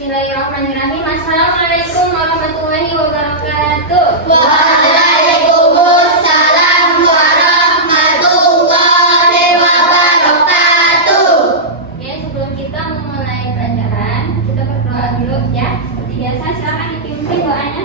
Bismillahirrahmanirrahim. Assalamualaikum warahmatullahi wabarakatuh. Waalaikumsalam warahmatullahi wabarakatuh. Oke, sebelum kita memulai pelajaran, kita berdoa dulu ya. Seperti biasa, silakan dipimpin doanya.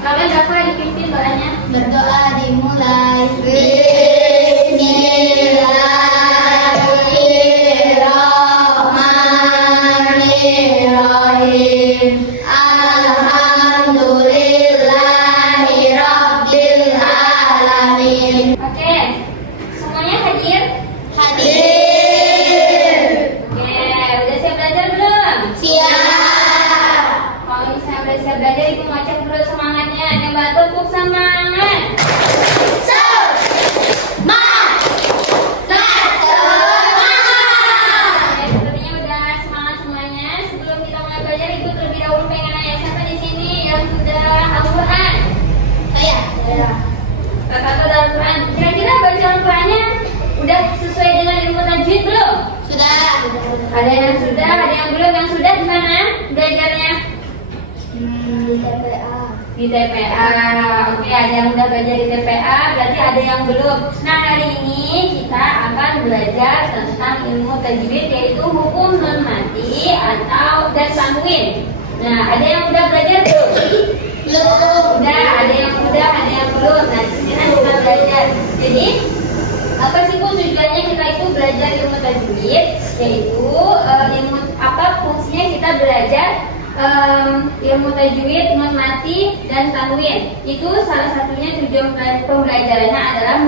Kalian dapat dipimpin doanya. Berdoa dimulai. Bismillahirrahmanirrahim. Alhamdulillahirabbil alamin. Oke, semuanya hadir? Hadir. Oke, udah siap belajar belum? Siap. Kalau misalnya udah siap belajar, ibu ngajak dulu semangatnya. Yang bantu tepuk semangat. Sepertinya udah semangat semuanya. Sebelum kita mulai belajar, ibu terlebih dahulu pengen nanya siapa di sini yang sudah Al-Quran? Saya. Kakak udah Al-Quran. Kira-kira baca Al-Qurannya udah sesuai dengan ilmu tajwid belum? Sudah. Ada yang sudah, ada yang belum. Yang sudah di mana belajarnya? TPA. Di TPA. Oke, ada yang udah belajar di TPA, berarti ada yang belum. Nah, hari ini kita akan belajar tentang ilmu tajwid, yaitu hukum nun mati atau dan tanwin. Nah, ada yang udah belajar belum? Belum. Udah, ada yang udah, ada yang belum. Nah, di sini kita belajar. Jadi, apa sih Bu tujuannya kita itu belajar ilmu tajwid? Yaitu ilmu apa fungsinya kita belajar ilmu tajwid, nun mati dan tanwin. Itu salah satunya tujuan pembelajarannya adalah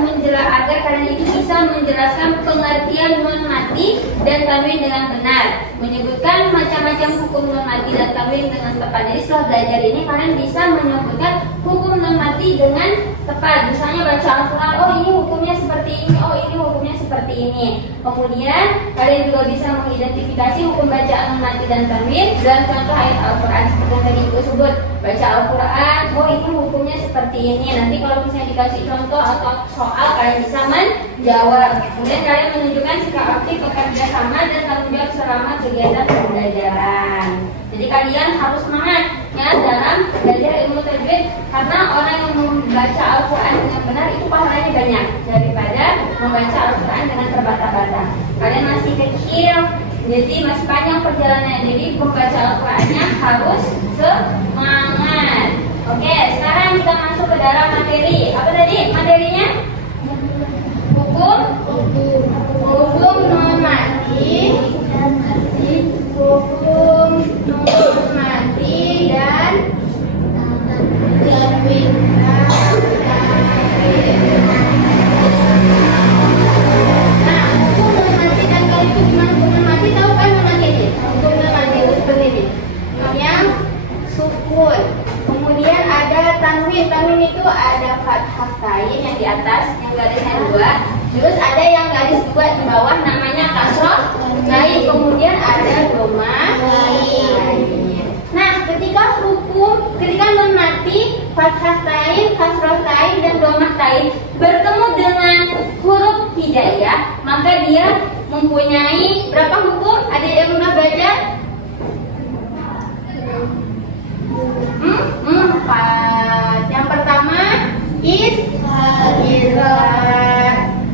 agar kalian itu bisa menjelaskan pengertian nun mati dan tanwin dengan benar, menyebutkan macam-macam hukum nun mati dan tanwin dengan tepat. Jadi setelah belajar ini kalian bisa menyebutkan hukum nun mati dengan tepat. Misalnya baca Al-Quran, oh ini hukumnya seperti ini, oh ini hukumnya seperti ini. Kemudian kalian juga bisa mengidentifikasi hukum bacaan nun mati dan tanwin dan contoh ayat Al-Quran seperti yang tadi ibu sebut. Baca Al-Quran, oh ini hukumnya seperti ini. Nanti kalau misalnya dikasih contoh atau soal, kalian bisa menjawab. Kemudian kalian menunjukkan sikap aktif, bekerja sama dan tanggung jawab selama kegiatan pembelajaran. Jadi kalian harus semangat ya dalam belajar ilmu tajwid, karena orang yang membaca Al-Quran dengan benar itu pahalanya banyak daripada membaca Al-Quran dengan terbata-bata. Kalian masih kecil, jadi masih panjang perjalanannya. Jadi membaca Al-Qurannya harus semangat. Oke, sekarang kita masuk ke dalam materi. Apa tadi materinya? Hukum nun mati, hukum nun mati dan tanwin. Nah, hukum nun mati dan tanwin itu gimana? Hukum nun mati, tahu kan nun mati ini? Hukum nun mati itu seperti ini. Yang sukun. Kemudian ada tanwin. Tanwin itu ada fathah tain yang di atas, yang garisnya 2. Terus ada yang garis 2 di bawah, namanya kasroh tain. Kemudian ada doma tain. Nah, ketika nun mati, fathah tain, kasroh tain, dan domah tain bertemu dengan huruf hijaiyah, maka dia mempunyai berapa hukum? Ada yang pernah belajar? 4. Yang pertama izhar.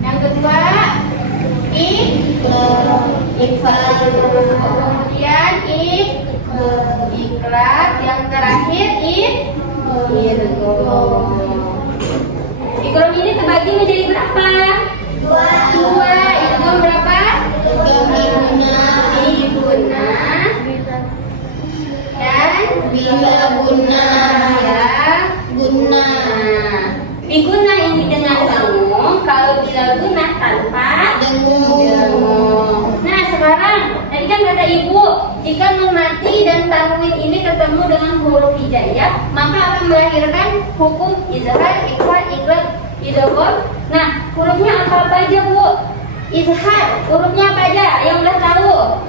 Yang kedua ikhfa. Kemudian ikhlas. Yang terakhir idgham. Idgham ini terbagi menjadi berapa? 2. Idgham berapa? Biguna dan bila guna ya guna. Biguna ini dengan dengung, kalau bila guna tanpa dengung. Nah, sekarang tadi kan kata ibu, jika nun mati dan tanwin ini ketemu dengan huruf hijaiyah, maka akan melahirkan hukum izhar, ikhfa, iqlab, idgham. Nah, hurufnya apa aja Bu? Izhar, hurufnya apa aja yang udah tahu?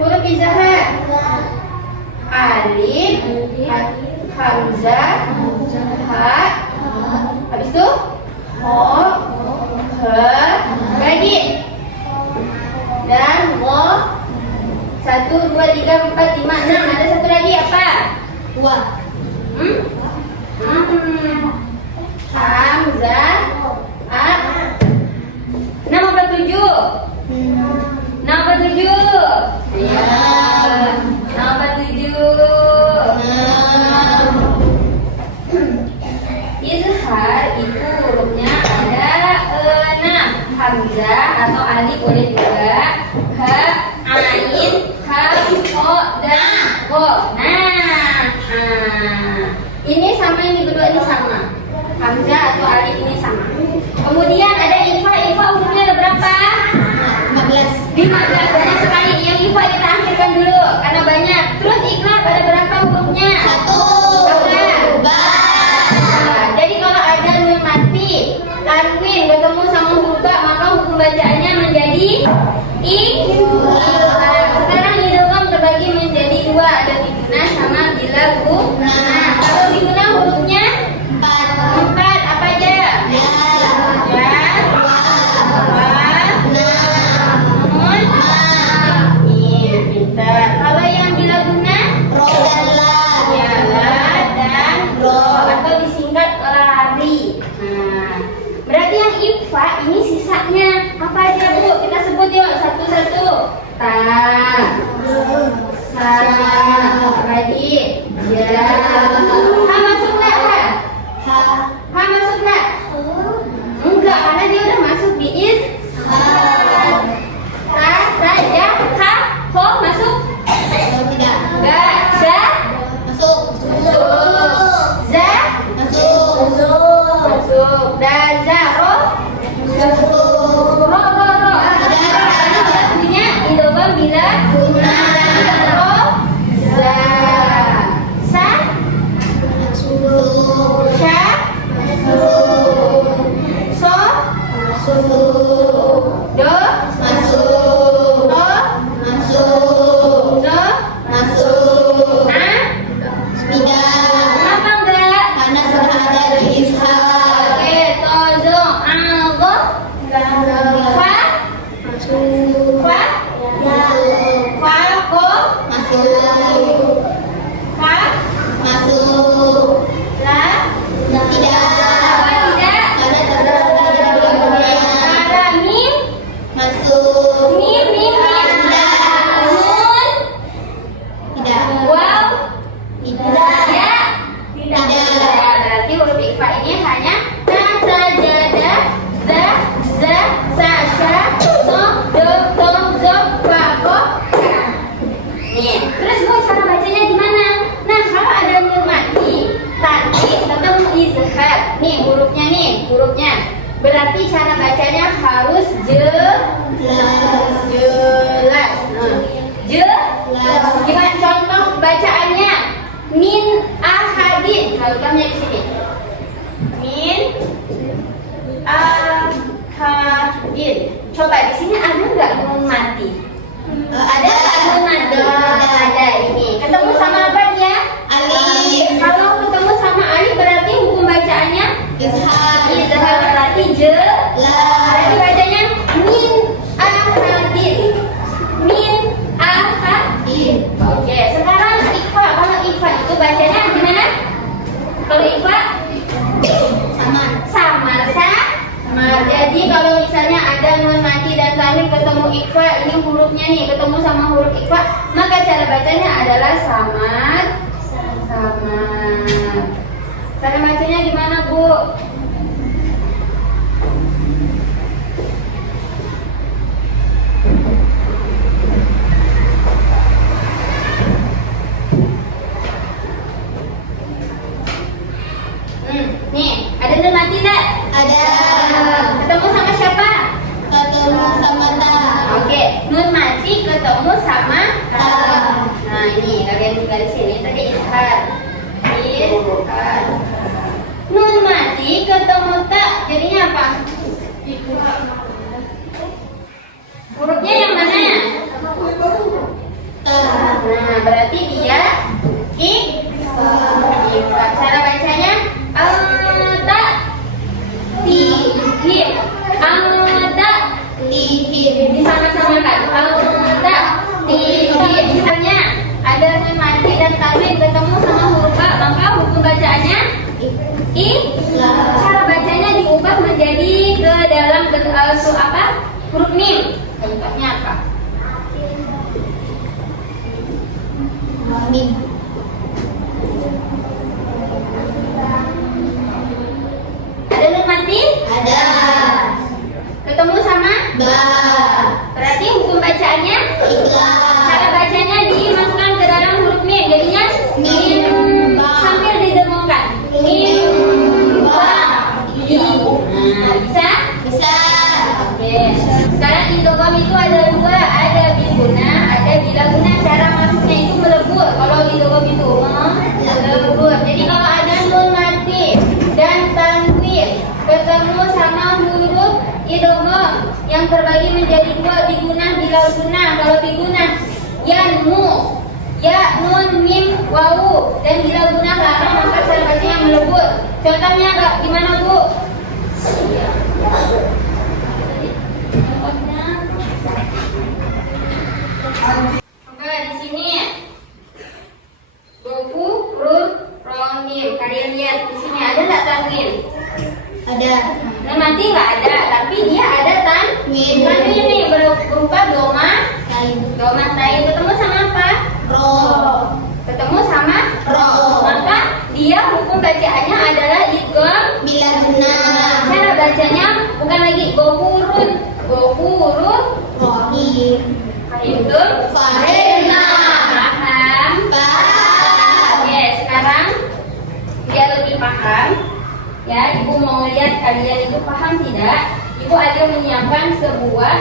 Huruf izhar alif, hamzah, ha, habis itu ho, he, lagi Oh. 1, 2, 3, 4, 5, 6. Ada satu lagi apa? Dua. Hamzah. Nama apa 7? Nama apa 7? Ya. Nama apa 7? Izhar itu hurufnya ada 6. Hamzah atau alif boleh juga. Ha, ain, ha, ho, dan go. Ini sama, ini berdua ini sama. Hamzah atau alif ini sama. Kemudian ada ifa. Ifa hurufnya ada berapa? 15. 15, banyak sekali. Yang ifa kita akhirkan dulu karena banyak. Terus iqlab ada berapa hurufnya? 1. Ba. Jadi kalau ada nun mati, tanwin ketemu sama huruf ba, maka hukum bacaannya menjadi sekarang idgham terbagi menjadi 2, ada biguna sama bilaguna. Kalau biguna hurufnya 4, apa aja? Ya, pintar. Kalau yang bilaguna ya, la dan ro atau disingkat lari. Berarti yang ikhfa ini sisanya apa aja Bu? Kita sebut yuk satu-satu. Ta, sa, lagi, ya. Ha masuk nggak? Ha masuk nggak? Enggak, karena dia udah masuk di izhar. Ta, ya, ha, ho masuk? Tidak. Enggak, za, Masuk. za, Masuk. masuk. Da, za, ro, ro. Artinya idgham bila ro, za, sa, sha, so, do, ro, do, na. Kenapa enggak? Oke, tozo, algo, fa, fa, ko, fa, la, apa tidak? Ada mim, nun, waw, ya. Berarti huruf ikhfa ini hanya ta, sa, ja, da, za, za, sa, sha, so, do, to, zo, fa, ko, ka. Nih, terus Bu, cara bacanya gimana? Nah, kalau ada nun mati, tadi ketemu izhar. Nih, hurufnya. Berarti cara bacanya harus jelas. Gimana contoh bacaannya? Min ahadin. Contohnya di sini. Min ahadin. Coba di sini ada nggak nun mati? Ada nggak nun mati? Ada ini. Ketemu sama apa dia? Kalau ketemu sama alif berarti hukum bacaannya izhar, berarti berarti bacanya min ahadin. Min ahadin. Oke, sekarang ikhfa. Kalau ikhfa itu bacanya gimana? Kalau ikhfa samar. Jadi kalau misalnya ada nun mati dan tanwin ketemu ikhfa, ini hurufnya nih ketemu sama huruf ikhfa, maka cara bacanya adalah samar. Cara bacanya gimana Bu? Nih, ada nun mati enggak? Ada. Ketemu sama siapa? Ketemu sama ta. Oke, nun mati ketemu sama ta. Ta. Nah, ini kalian garis sini tadi izhar. Nun mati ketemu ta, jadinya apa? Hurufnya yang mana? Ta. Nah, berarti dia ikhfa. Cara bacanya ta tihim. Ta Tihim. disama-samakan. Cara bacanya diubah menjadi ke dalam huruf mim. Penyebabnya apa? Mim. Ada nun mati? Ada. Ketemu sama? Ba. Berarti hukum bacaannya? Ikhlas. Cara bacanya dimasukkan ke dalam huruf mim. Jadinya mim sambil didengungkan. Mim ba. Nah, bisa? Bisa. Oke. Sekarang idgham itu ada dua, ada biguna, ada bilaguna. Cara masuknya itu melebur. Kalau idgham itu melebur. Jadi kalau ada nun mati dan tanwin ketemu sama huruf idgham yang terbagi menjadi dua, biguna, bilaguna. Kalau biguna yanmu, ya, nun, mim, wawu, dan bilaguna karena maka cara bacanya melebur. Contohnya gimana, Bu? Coba di sini goku, rur, romim. Kalian lihat di sini ada nggak tanwin? Ada. Nah, nanti nggak ada, tapi dia ada Tanwin. tanwin nih berupa doma, Kain. doma tain. Ketemu sama apa? Ro. Ketemu sama Ro. maka dia hukum bacaannya adalah idgham. Bilaguna. Cara bacanya bukan lagi gofurun, gofurun, Rohim. itu Farena. paham. Paham. Oke, sekarang biar lebih paham, ya, ibu mau lihat kalian itu paham tidak? Ibu ada menyiapkan sebuah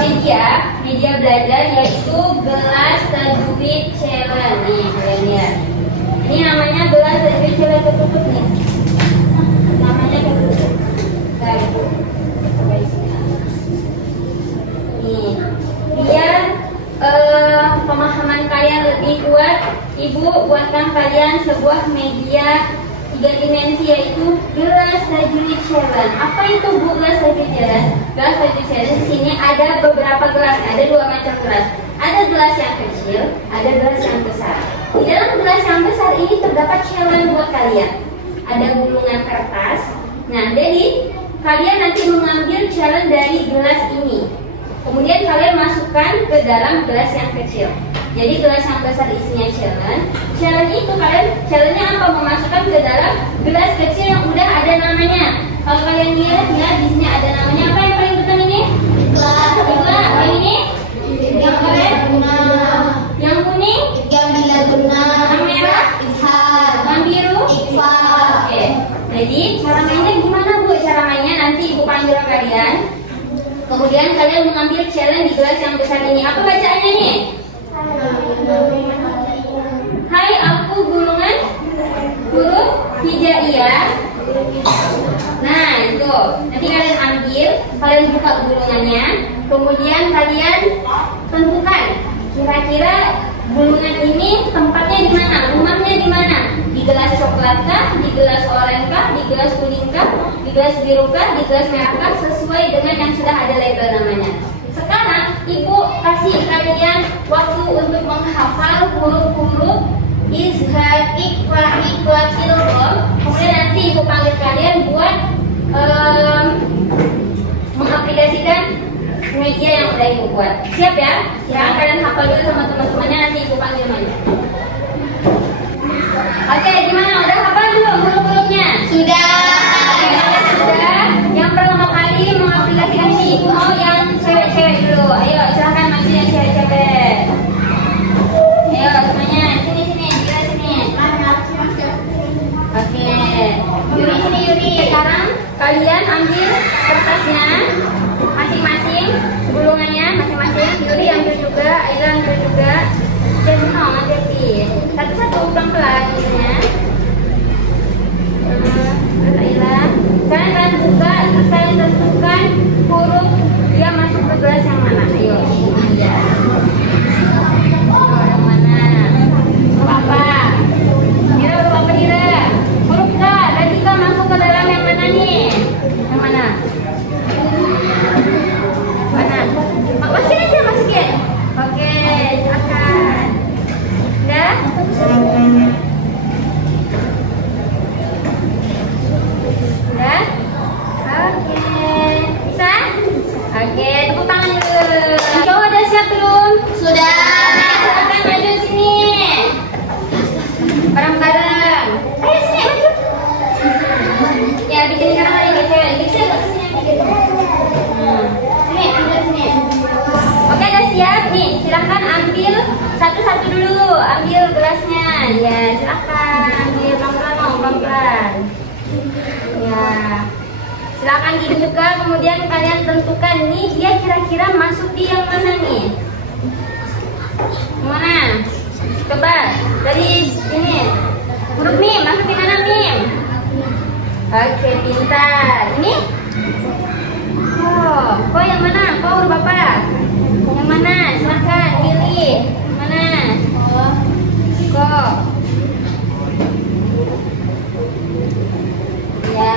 media belajar, yaitu gelas tajwid challenge. Nih, kalian lihat. Ini namanya gelas tajwid challenge. Ketutup nih. Namanya ketutup. Nah, ibu. Nih, biar pemahaman kalian lebih kuat, ibu buatkan kalian sebuah media 3 dimensi, yaitu gelas tajwid challenge. Apa itu, Bu, gelas tajwid challenge? Gelas tajwid challenge di sini ada beberapa gelas, ada 2 macam gelas. Ada gelas yang kecil, ada gelas yang besar. Di dalam gelas yang besar ini terdapat challenge buat kalian. Ada gulungan kertas. Nah, jadi kalian nanti mengambil challenge dari gelas ini. Kemudian kalian masukkan ke dalam gelas yang kecil. Jadi gelas yang besar isinya challenge. Challenge itu kalian, challenge-nya apa? Memasukkan ke dalam gelas kecil yang udah ada namanya. Kalau kalian lihat ya, di sini ada namanya. Apa yang paling depan ini? Ikhlas. Ikhlas. Yang ini? Yang keren? Bilaguna. Yang kuning? Idgham bilaguna. Yang merah? Izhar. Yang biru? Ikhfa. Oke. Jadi cara mainnya gimana, Bu? Cara mainnya nanti ibu panggil kalian. Kemudian kalian mengambil challenge di gelas yang besar ini. Apa bacaannya nih? Hai, aku gulungan huruf hijaiyah. Nah, itu. Nanti kalian ambil, kalian buka gulungannya. Kemudian kalian tentukan kira-kira gulungan ini tempatnya di mana, rumahnya di mana? Di gelas coklat kah, di gelas oranye kah, di gelas kuning kah, di gelas biru kah, di gelas merah kah, sesuai dengan yang sudah ada label namanya. Sekarang ibu kasih kalian waktu untuk menghafal huruf-huruf izhar, ikhfa, ikhlas, ilham. Kemudian nanti ibu panggil kalian buat mengaplikasikan media yang udah ibu buat. Siap ya? Sekarang kalian hafal dulu sama teman-temannya, nanti ibu panggil mana. Oke, gimana? Udah hafal belum huruf-hurufnya? Sudah. Sudah. Yang pertama kali mengaplikasikan ini ibu mau yang cewek-cewek dulu. Ayo, silahkan maju yang cewek-cewek. Ayo, semuanya. Sini, sini. Oke. Yuri, sini Yuri. Sekarang kalian ambil kertasnya masing-masing, gulungannya masing-masing. Yuri ambil juga, Aila ambil juga. Jangan hati-hati. Satu-satu pelan-pelan ya. Aila. Kalian buka, terus kalian tentukan huruf yang masuk ke gelas yang mana. Ayo, ya. Yang mana? Huruf apa? Dira, huruf apa Dira? Huruf K. Tadi K masuk ke dalam yang mana nih? Yang mana? Mana? Masukin aja, masukin. Oke, silakan. Udah? Sudah. Silakan maju sini. Bareng-bareng. Ayo sini maju. Ya bikin sekarang ada kecil. Kecil ke sini dikit. Sini, pindah sini. Oke, udah siap nih. Silakan ambil satu-satu dulu. Ambil gelasnya. Ya, silakan. Ambil pelan-pelan, pelan-pelan. Ya. Silakan dibuka, kemudian kalian tentukan nih dia kira-kira masuk di yang mana nih? Mana? Coba dari ini. Huruf mim, masuk di mana mim? Oke, pintar. Ini? Kok yang mana? Kok huruf apa? Yang mana? Silakan pilih. Mana? Kok. Ya,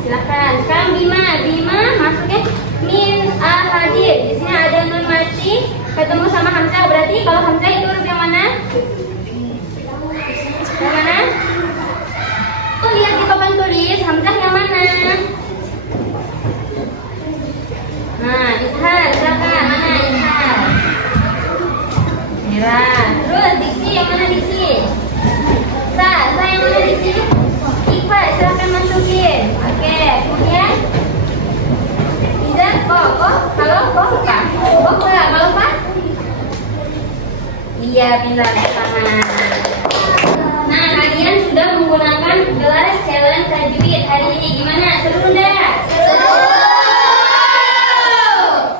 silakan. Sekarang Bima masuknya min hadir. Di sini ada nun mati ketemu sama hamzah. Berarti kalau hamzah itu huruf yang mana? Yang mana? Tuh lihat di papan tulis hamzah yang mana? Nah, Ishar, silakan. Mana Ishar? Merah. Terus diksi yang mana diksi? Sa yang mana diksi? Iqbal, silakan masukin. Oke, kemudian Iza, kok, halo, kok, kalau Pak? Iya, pintar tangan. Nah, kalian sudah menggunakan gelas challenge tajwid hari ini. Gimana? Seru enggak? Seru.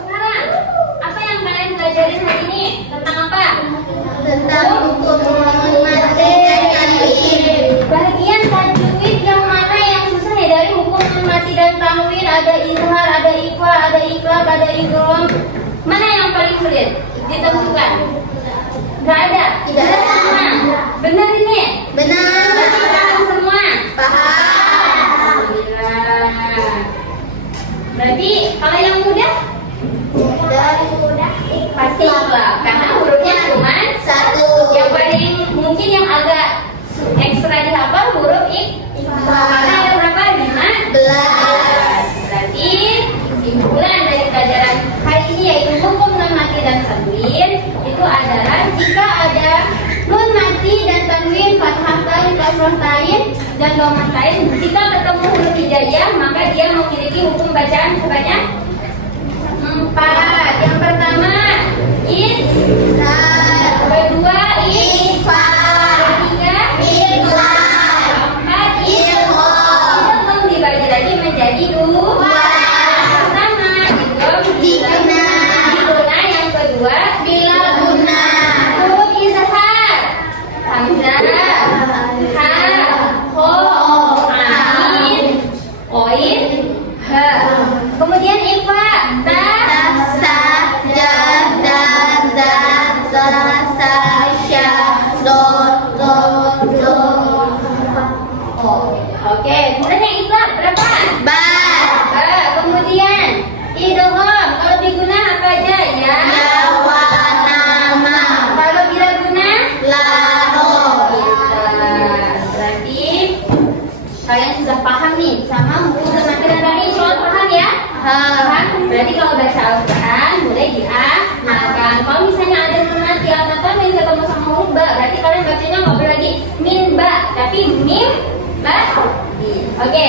Sekarang, apa yang kalian pelajarin hari ini? Tentang apa? Tentang hukum materi tajwid. Bagian tajwid yang mana yang susah ya dari hukum nun mati dan tanwin, ada izhar, ada ikhfa, ada iqlab, ada idgham. Mana yang paling sulit ditentukan? Gak ada. Tidak ada. Semua. Benar ini? Benar. Paham semua? Paham. Alhamdulillah. Berarti kalau yang mudah? Mudah. Pasti ikhlas karena hurufnya cuma Satu. yang paling mungkin yang agak ekstra dihafal huruf karena ada berapa? 15. Berarti kesimpulan dari pelajaran hari ini yaitu hukum nun mati dan tanwin itu adalah jika ada nun mati dan tanwin, fathah tain, kasrah tain, dan dhamma tain, jika ketemu huruf hijaiyah maka dia memiliki hukum bacaan sebanyak 4. Yang pertama kedua Ikhfa. ketiga Ikhlas. keempat Idgham. idgham dibagi lagi menjadi 2. Pertama idgham Diguna. diguna, yang kedua Bila guna. huruf izhar hamzah, ha, kho, ain, oin, ha. Kemudian ikhfa ta, Sa, ja, da, za, za, sa, sya, do, do, do. Oke, kemudian yang ikhlas berapa? Ba, Kemudian idgham kalau diguna apa aja ya? ya, wa, nama, Kalau bila guna la, ro. berarti kalian sudah paham nih sama hukum dan mati dan tadi soal paham ya? Paham? Berarti kalau baca Al-Quran mulai dihafalkan. Kalau misalnya ada nun mati atau tanwin ketemu sama huruf ba, berarti kalian bacanya nggak boleh lagi min ba, tapi mim ba. Oke,